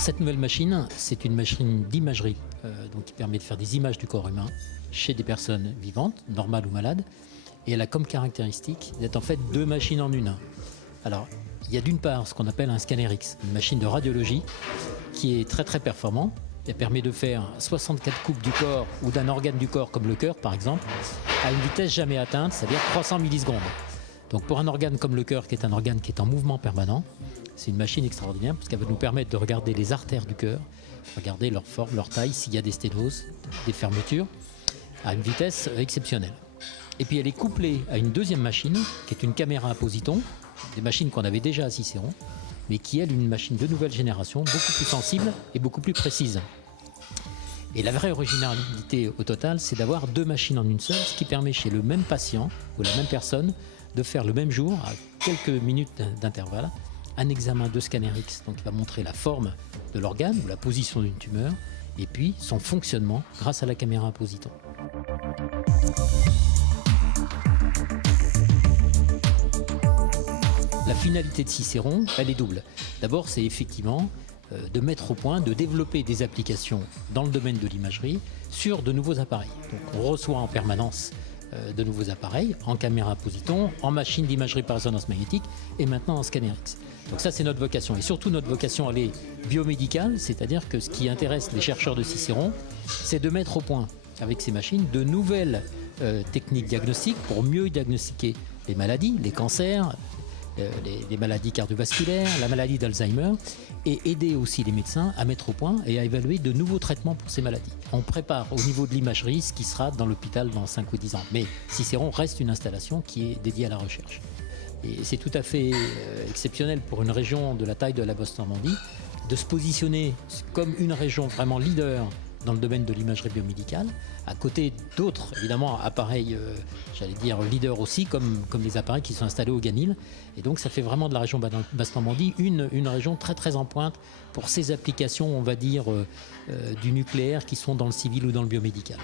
Alors cette nouvelle machine, c'est une machine d'imagerie donc qui permet de faire des images du corps humain chez des personnes vivantes, normales ou malades. Et elle a comme caractéristique d'être en fait deux machines en une. Alors il y a d'une part ce qu'on appelle un scanner X, une machine de radiologie qui est très très performant. Elle permet de faire 64 coupes du corps ou d'un organe du corps comme le cœur par exemple à une vitesse jamais atteinte, c'est-à-dire 300 millisecondes. Donc pour un organe comme le cœur qui est un organe qui est en mouvement permanent, c'est une machine extraordinaire parce qu'elle va nous permettre de regarder les artères du cœur, regarder leur forme, leur taille, s'il y a des sténoses, des fermetures, à une vitesse exceptionnelle. Et puis elle est couplée à une deuxième machine qui est une caméra à positons, des machines qu'on avait déjà à Cicéron, mais qui est une machine de nouvelle génération, beaucoup plus sensible et beaucoup plus précise. Et la vraie originalité au total, c'est d'avoir deux machines en une seule, ce qui permet chez le même patient ou la même personne de faire le même jour, à quelques minutes d'intervalle, un examen de scanner X, donc qui va montrer la forme de l'organe ou la position d'une tumeur, et puis son fonctionnement grâce à la caméra à positons. La finalité de Cicéron, elle est double. D'abord, c'est effectivement de mettre au point, de développer des applications dans le domaine de l'imagerie sur de nouveaux appareils. Donc on reçoit en permanence de nouveaux appareils, en caméra à positons, en machine d'imagerie par résonance magnétique et maintenant en scanner X. Donc ça c'est notre vocation et surtout notre vocation elle est biomédicale, c'est-à-dire que ce qui intéresse les chercheurs de Cicéron, c'est de mettre au point avec ces machines de nouvelles techniques diagnostiques pour mieux diagnostiquer les maladies, les cancers, les maladies cardiovasculaires, la maladie d'Alzheimer et aider aussi les médecins à mettre au point et à évaluer de nouveaux traitements pour ces maladies. On prépare au niveau de l'imagerie ce qui sera dans l'hôpital dans 5 ou 10 ans. Mais Cicéron reste une installation qui est dédiée à la recherche. Et c'est tout à fait exceptionnel pour une région de la taille de la Basse-Normandie de se positionner comme une région vraiment leader dans le domaine de l'imagerie biomédicale, à côté d'autres, évidemment, appareils, j'allais dire, leaders aussi, comme les appareils qui sont installés au Ganil. Et donc, ça fait vraiment de la région Basse-Normandie une région très, très en pointe pour ces applications, on va dire, du nucléaire qui sont dans le civil ou dans le biomédical.